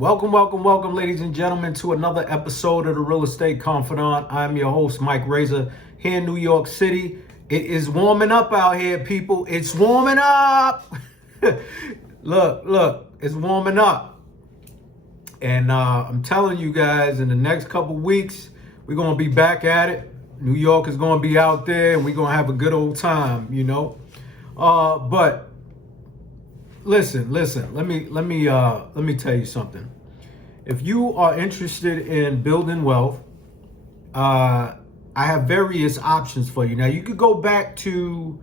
Welcome, ladies and gentlemen, to another episode of the Real Estate Confidant. I'm your host, Mike Razor, here in New York City. It is warming up out here, people. It's warming up. Look, it's warming up. And I'm telling you guys, in the next couple weeks, we're going to be back at it. New York is going to be out there, and we're going to have a good old time, you know. But listen. Let me tell you something. If you are interested in building wealth, I have various options for you. Now, you could go back to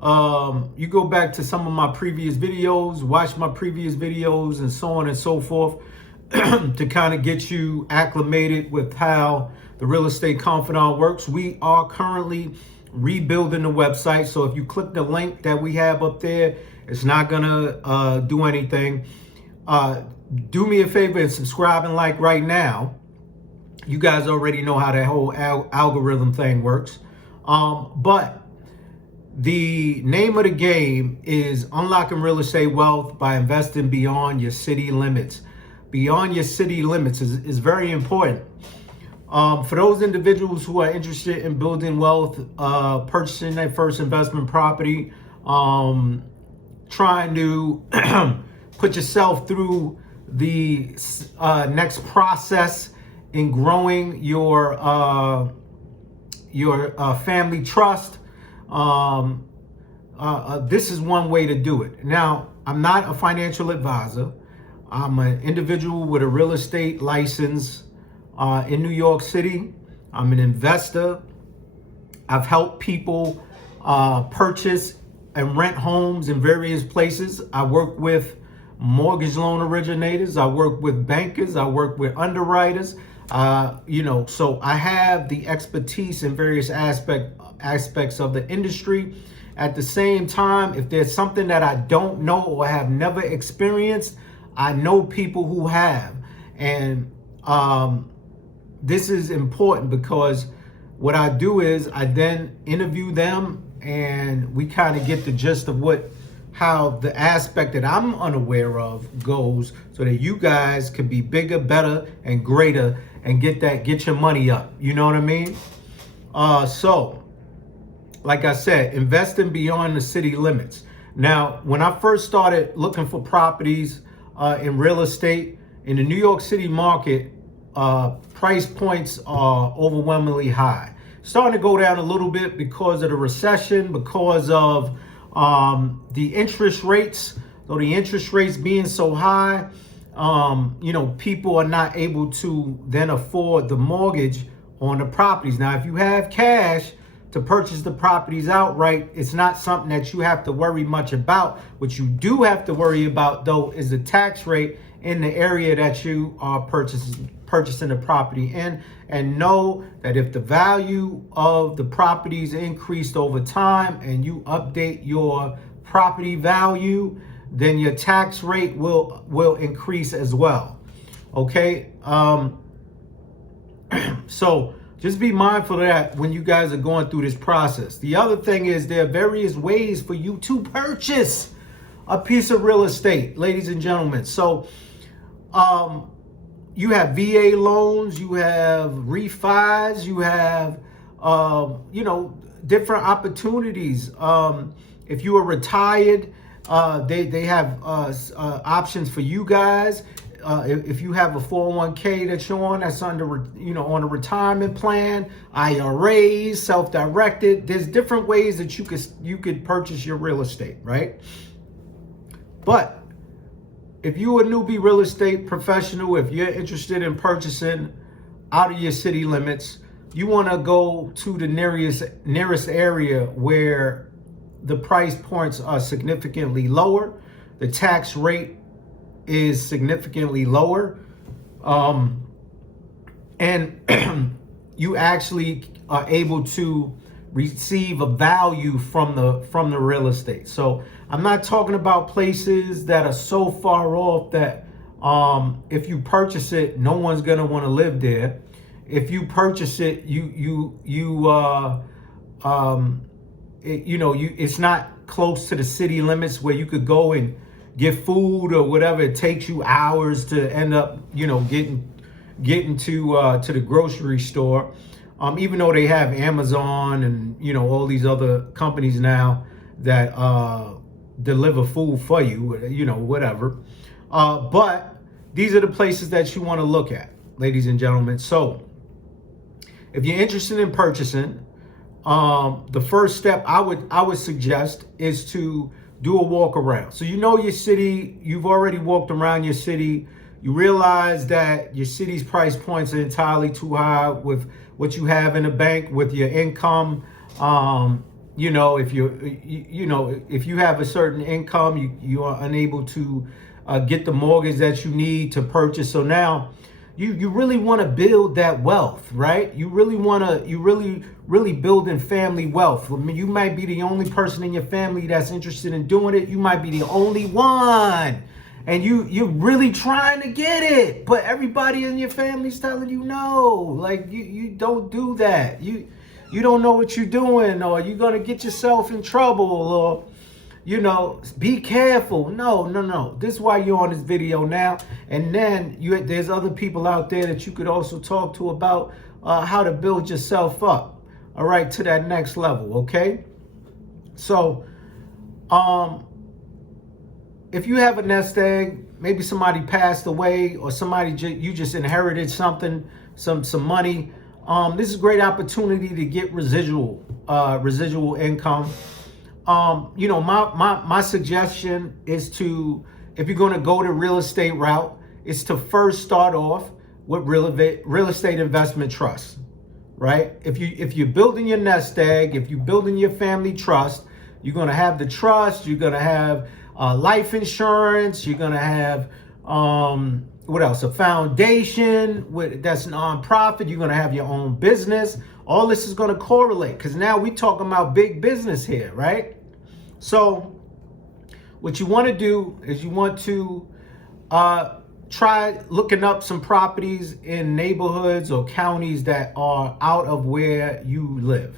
some of my previous videos, watch my previous videos, and so on and so forth, to kind of get you acclimated with how the Real Estate Confidant works. We are currently rebuilding the website, so if you click the link that we have up there, it's not gonna do anything. Do me a favor and subscribe and like right now. You guys already know how that whole algorithm thing works. But the name of the game is unlocking real estate wealth by investing beyond your city limits. Beyond your city limits is very important. For those individuals who are interested in building wealth, purchasing their first investment property, trying to put yourself through the next process in growing your family trust, this is one way to do it. Now, I'm not a financial advisor. I'm an individual with a real estate license in New York City. I'm an investor. I've helped people purchase and rent homes in various places. I work with mortgage loan originators. I work with bankers. I work with underwriters. So I have the expertise in various aspects of the industry. At the same time, if there's something that I don't know or have never experienced, I know people who have. And this is important because what I do is I then interview them, and we kind of get the gist of how the aspect that I'm unaware of goes, so that you guys can be bigger, better, and greater, and get your money up. You know what I mean? So, like I said, investing beyond the city limits. Now, when I first started looking for properties in real estate in the New York City market, price points are overwhelmingly high. Starting to go down a little bit because of the recession, because of the interest rates. So the interest rates being so high, people are not able to then afford the mortgage on the properties. Now, if you have cash to purchase the properties outright, it's not something that you have to worry much about. What you do have to worry about, though, is the tax rate in the area that you are purchasing the property in, and know that if the value of the properties increased over time and you update your property value, then your tax rate will increase as well. Okay, so just be mindful of that when you guys are going through this process. The other thing is there are various ways for you to purchase a piece of real estate, ladies and gentlemen. So you have VA loans, you have refis, you have, different opportunities. If you are retired, they have options for you guys. If you have a 401k that you're on, that's under, on a retirement plan, IRAs, self-directed. There's different ways that you could purchase your real estate, right? But if you're a newbie real estate professional, if you're interested in purchasing out of your city limits, you want to go to the nearest area where the price points are significantly lower, the tax rate is significantly lower, and you actually are able to receive a value from the real estate. So I'm not talking about places that are so far off that if you purchase it, no one's gonna want to live there. If you purchase it, it's not close to the city limits where you could go and get food or whatever. It takes you hours to end up, getting to the grocery store. Even though they have Amazon and all these other companies now that deliver food for you, whatever. But these are the places that you want to look at, ladies and gentlemen. So if you're interested in purchasing, the first step I would suggest is to do a walk around. So your city, you've already walked around your city. You realize that your city's price points are entirely too high with what you have in the bank, with your income. If you have a certain income, you are unable to get the mortgage that you need to purchase. So now you really want to build that wealth, right? You really building family wealth. I mean, you might be the only person in your family that's interested in doing it. You might be the only one. And you're really trying to get it, but everybody in your family's telling you no. Like you don't do that. You don't know what you're doing, or you're gonna get yourself in trouble, or be careful. No. This is why you're on this video now. And then there's other people out there that you could also talk to about how to build yourself up, all right, to that next level. Okay. So, if you have a nest egg, maybe somebody passed away, or you just inherited something, some money. This is a great opportunity to get residual income. My suggestion is if you're going to go the real estate route, is to first start off with real estate investment trust, right? If you're building your nest egg, if you're building your family trust, you're going to have the trust, you're going to have life insurance, you're going to have, what else? A foundation that's nonprofit. You're going to have your own business. All this is going to correlate, because now we're talking about big business here, right? So what you want to do is you want to try looking up some properties in neighborhoods or counties that are out of where you live.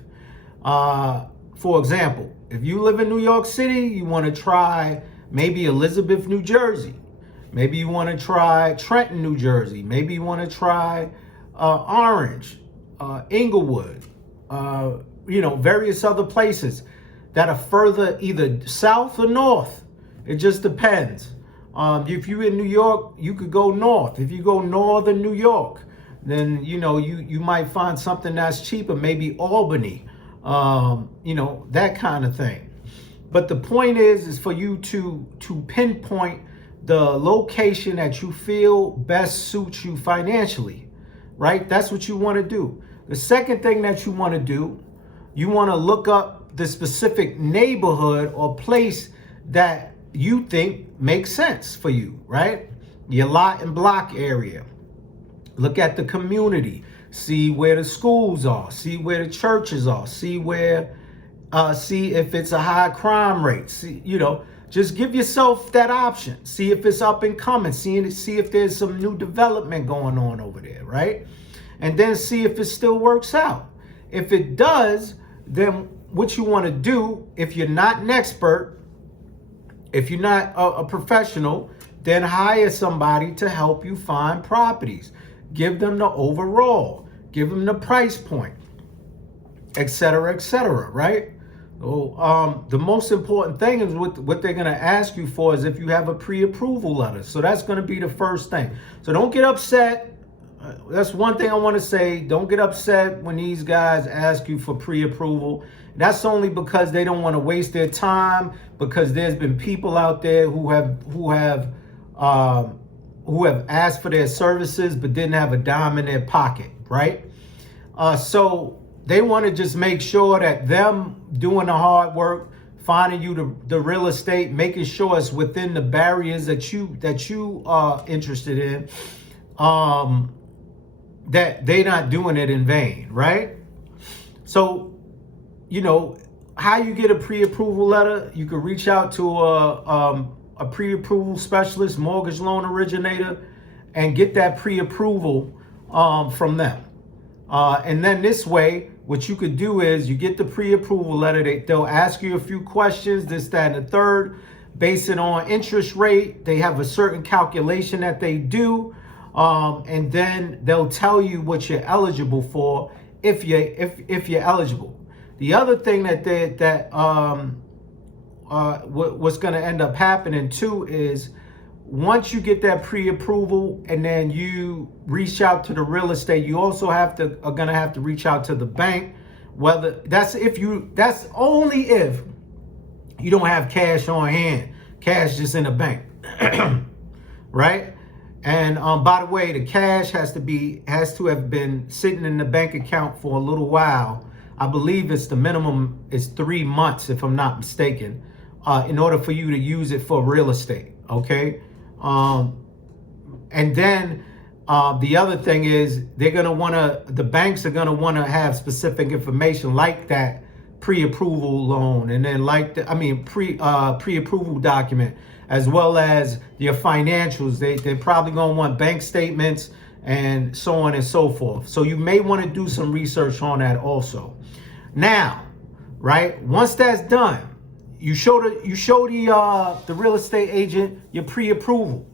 For example, if you live in New York City, you want to try maybe Elizabeth, New Jersey. Maybe you want to try Trenton, New Jersey. Maybe you want to try Orange, Inglewood, various other places that are further either south or north. It just depends. If you're in New York, you could go north. If you go northern New York, then you might find something that's cheaper, maybe Albany. That kind of thing. But the point is for you to pinpoint the location that you feel best suits you financially, right? That's what you want to do. The second thing that you want to do, you want to look up the specific neighborhood or place that you think makes sense for you, right? Your lot and block area. Look at the community. See where the schools are. See where the churches are. See if it's a high crime rate. Just give yourself that option. See if it's up and coming. See if there's some new development going on over there, right? And then see if it still works out. If it does, then what you want to do, if you're not an expert, if you're not a professional, then hire somebody to help you find properties. Give them the overall. Give them the price point, et cetera, right? So, the most important thing is what they're going to ask you for is if you have a pre-approval letter. So that's going to be the first thing. So don't get upset. That's one thing I want to say. Don't get upset when these guys ask you for pre-approval. That's only because they don't want to waste their time, because there's been people out there who have asked for their services but didn't have a dime in their pocket, right? So they want to just make sure that them doing the hard work, finding you the real estate, making sure it's within the barriers that you are interested in, that they're not doing it in vain, right? So, how you get a pre-approval letter, you can reach out to a pre-approval specialist, mortgage loan originator, and get that pre-approval from them. And then this way, what you could do is you get the pre-approval letter. They'll ask you a few questions, this, that, and the third. base it on interest rate. They have a certain calculation that they do, and then they'll tell you what you're eligible for if you're eligible. The other thing what's going to end up happening too is once you get that pre-approval and then you reach out to the real estate, you also are going to have to reach out to the bank. Whether that's only if you don't have cash on hand, cash just in the bank, right? And by the way, the cash has to have been sitting in the bank account for a little while. I believe it's the minimum is 3 months, if I'm not mistaken, in order for you to use it for real estate. Okay. And then the other thing is the banks are gonna want to have specific information like that pre-approval loan, and then pre-approval document, as well as your financials. They're probably gonna want bank statements and so on and so forth. So you may want to do some research on that also. Now, right, once that's done, you show the real estate agent your pre-approval.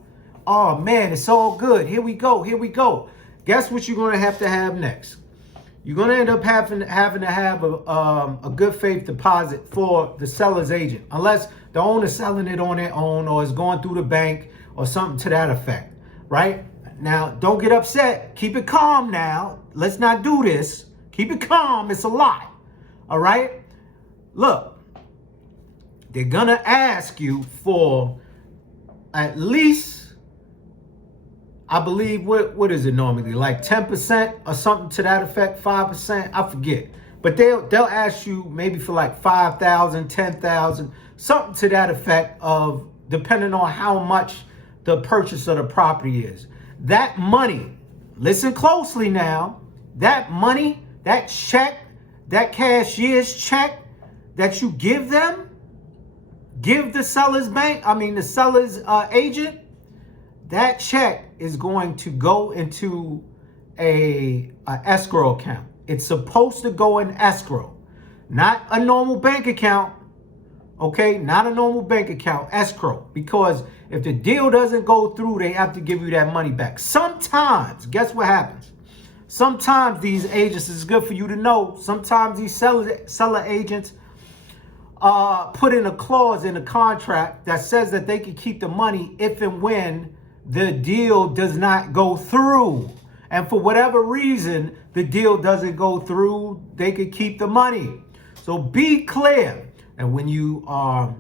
Oh man, it's all good. Here we go. Guess what you're going to have next? You're going to end up having to have a good faith deposit for the seller's agent, unless the owner's selling it on their own or is going through the bank or something to that effect, right? Now, don't get upset. Keep it calm now. Let's not do this. Keep it calm. It's a lot. All right? Look, they're going to ask you for at least, I believe, what is it normally? Like 10% or something to that effect, 5%, I forget. But they'll ask you maybe for like 5,000, 10,000, something to that effect of depending on how much the purchase of the property is. That money, listen closely now, that money, that check, that cashier's check that you give them, give the seller's the seller's agent, that check is going to go into a escrow account. It's supposed to go in escrow, not a normal bank account. Okay, not a normal bank account, escrow. Because if the deal doesn't go through, they have to give you that money back. Sometimes, guess what happens? Sometimes these agents, it's good for you to know, sometimes these seller agents put in a clause in the contract that says that they can keep the money if and when the deal does not go through. And for whatever reason, the deal doesn't go through, they can keep the money. So be clear. And when you are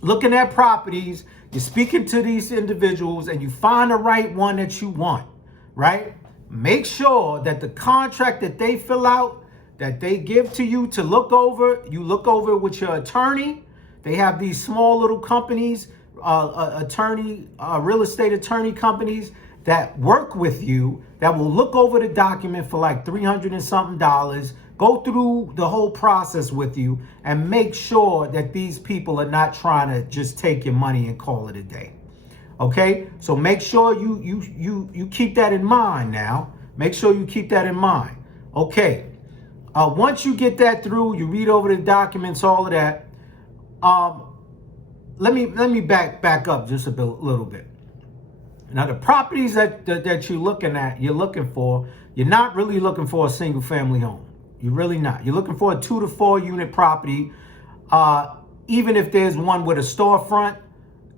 looking at properties, you're speaking to these individuals and you find the right one that you want, right? Make sure that the contract that they fill out, that they give to you to look over, you look over with your attorney. They have these small little companies, real estate attorney companies that work with you, that will look over the document for like $300 and something, go through the whole process with you and make sure that these people are not trying to just take your money and call it a day. Okay? So make sure you keep that in mind now. Make sure you keep that in mind. Okay. Once you get that through, you read over the documents, all of that. Let me back up just a little bit. Now, the properties that you're looking for, you're not really looking for a single family home. You're really not. You're looking for a 2 to 4 unit property. Even if there's one with a storefront,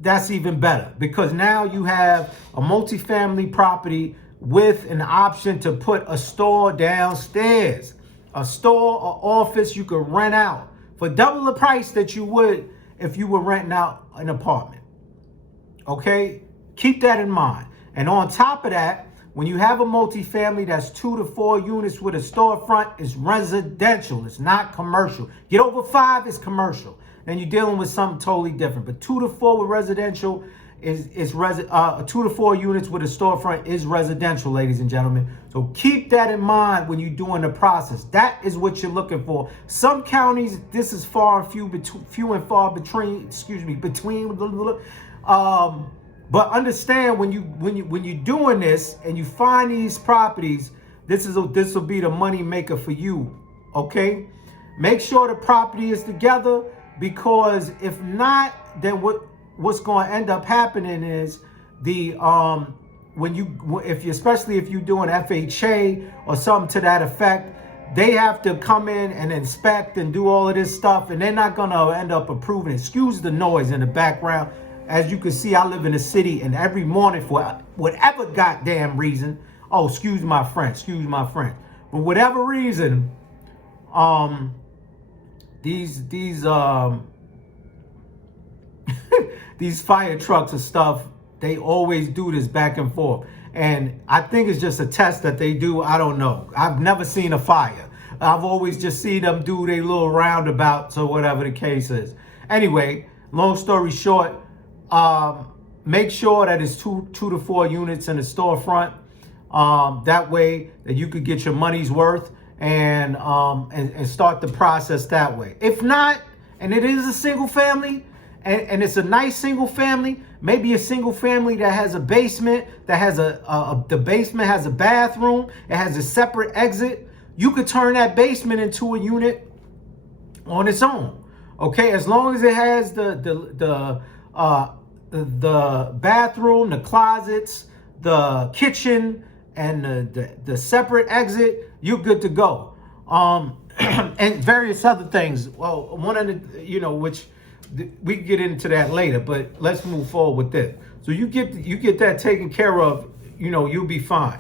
that's even better, because now you have a multifamily property with an option to put a store downstairs, a store or office you could rent out for double the price that you would if you were renting out an apartment. Okay? Keep that in mind. And on top of that, when you have a multifamily that's 2 to 4 units with a storefront, it's residential. It's not commercial. Get over 5, it's commercial. Then you're dealing with something totally different. But 2 to 4 with residential is 2 to 4 units with a storefront is residential, ladies and gentlemen. So keep that in mind when you're doing the process. That is what you're looking for. Some counties, this is few and far between. But understand when you're doing this and you find these properties, this will be the money maker for you. Okay, make sure the property is together. because if not, then what's going to end up happening is the when you, if you, especially if you're doing FHA or something to that effect, they have to come in and inspect and do all of this stuff, and they're not going to end up approving. Excuse the noise in the background. As you can see, I live in a city, and every morning, for whatever goddamn reason, oh, excuse my friend, for whatever reason, these these fire trucks and stuff, they always do this back and forth. And I think it's just a test that they do. I don't know. I've never seen a fire. I've always just seen them do their little roundabouts or whatever the case is. Anyway, long story short, make sure that it's two to 4 units in the storefront. That way that you could get your money's worth and start the process that way. If not, and it is a single family, and it's a nice single family, maybe a single family that has a basement, that has the basement has a bathroom, it has a separate exit, you could turn that basement into a unit on its own. Okay, as long as it has the bathroom, the closets, the kitchen, and the separate exit, you're good to go. And various other things. Well, one of the, which we can get into that later, but let's move forward with this. So you get that taken care of, you'll be fine.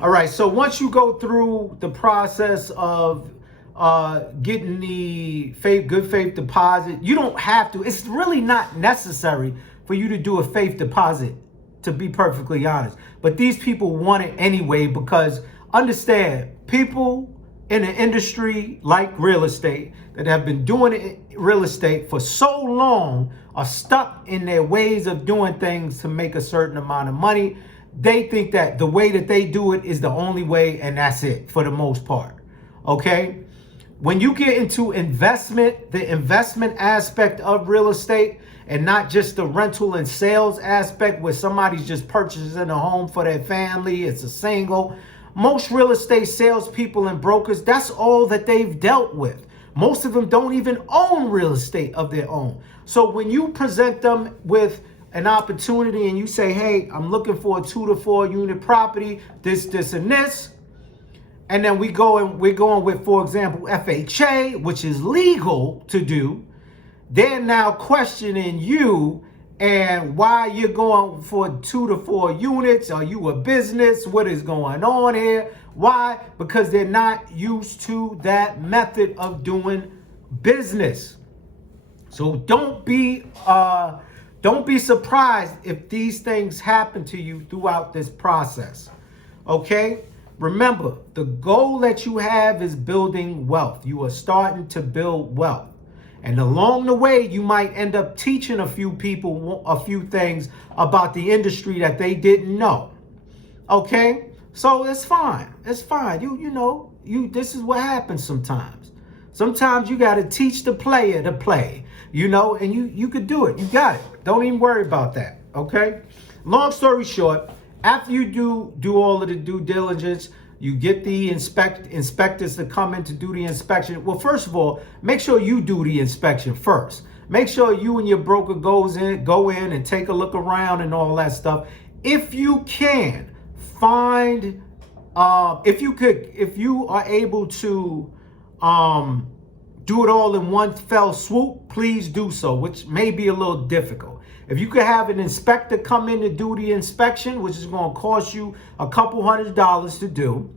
All right. So once you go through the process of getting the good faith deposit, you don't have to. It's really not necessary for you to do a faith deposit, to be perfectly honest. But these people want it anyway, because understand, people in an industry like real estate that have been doing real estate for so long are stuck in their ways of doing things to make a certain amount of money. They think that the way that they do it is the only way, and that's it for the most part. Okay? When you get into investment, the investment aspect of real estate, and not just the rental and sales aspect where somebody's just purchasing a home for their family, it's a single. Most real estate salespeople and brokers, that's all that they've dealt with. Most of them don't even own real estate of their own. So when you present them with an opportunity and you say, hey, I'm looking for a 2 to 4 unit property, this, and this, and then we're going with, for example, FHA, which is legal to do, they're now questioning you and why you're going for 2 to 4 units. Are you a business? What is going on here? Why? Because they're not used to that method of doing business. So don't be surprised if these things happen to you throughout this process. Okay? Remember, the goal that you have is building wealth. You are starting to build wealth. And along the way, you might end up teaching a few people a few things about the industry that they didn't know. Okay? So it's fine. It's fine. This is what happens sometimes. Sometimes you got to teach the player to play, and you could do it. You got it. Don't even worry about that. Okay? Long story short, after you do all of the due diligence, you get the inspectors to come in to do the inspection. Well, first of all, make sure you do the inspection first. Make sure you and your broker go in and take a look around and all that stuff. If you can find, if you are able to do it all in one fell swoop, please do so, which may be a little difficult. If you could have an inspector come in to do the inspection, which is going to cost you a couple $100s to do,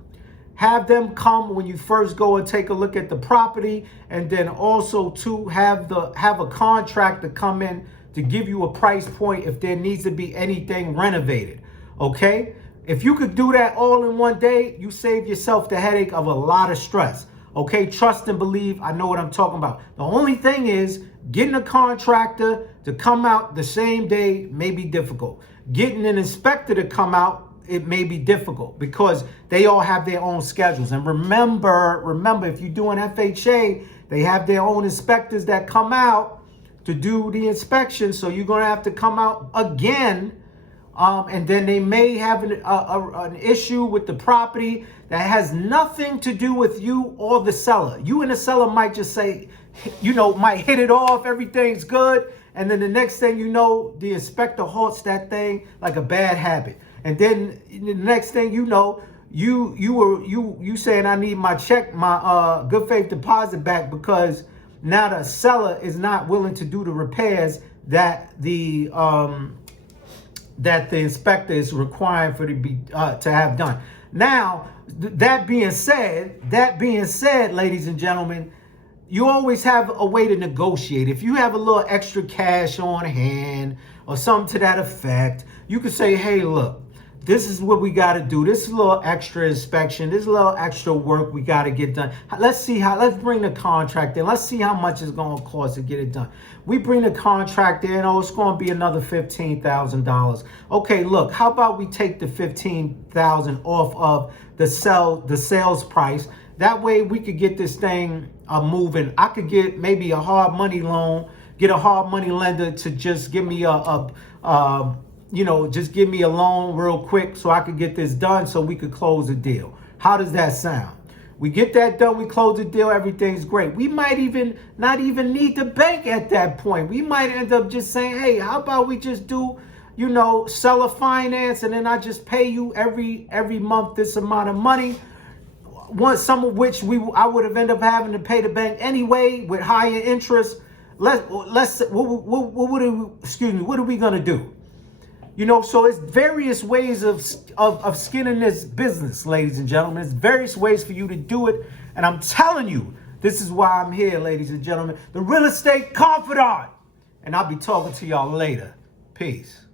have them come when you first go and take a look at the property, and then also to have a contractor come in to give you a price point if there needs to be anything renovated. Okay? If you could do that all in one day, you save yourself the headache of a lot of stress. Okay? Trust and believe, I know what I'm talking about. The only thing is, getting a contractor to come out the same day may be difficult. Getting an inspector to come out, it may be difficult because they all have their own schedules. And remember, if you're doing FHA, they have their own inspectors that come out to do the inspection. So you're going to have to come out again. And then they may have an issue with the property that has nothing to do with you or the seller. You and the seller might just say, might hit it off, everything's good, and then the next thing you know, the inspector halts that thing like a bad habit. And then the next thing you know, you saying I need my check, my good faith deposit back, because now the seller is not willing to do the repairs that the inspector is requiring for to have done. Now, that being said, ladies and gentlemen, you always have a way to negotiate. If you have a little extra cash on hand or something to that effect, you can say, hey, look, this is what we got to do. This is a little extra inspection. This is a little extra work we got to get done. Let's bring the contract in. Let's see how much it's going to cost to get it done. We bring the contract in. Oh, it's going to be another $15,000. Okay, look, how about we take the $15,000 off of the sales price? That way we could get this thing moving. I could get maybe a hard money loan, get a hard money lender to just give me just give me a loan real quick so I could get this done so we could close the deal. How does that sound? We get that done, we close the deal, everything's great. We might even not even need the bank at that point. We might end up just saying, hey, how about we just do, seller finance, and then I just pay you every month this amount of money. Some of which I would have ended up having to pay the bank anyway with higher interest. What are we gonna do? So it's various ways of skinning this business, ladies and gentlemen. It's various ways for you to do it. And I'm telling you, this is why I'm here, ladies and gentlemen. The real estate confidant. And I'll be talking to y'all later. Peace.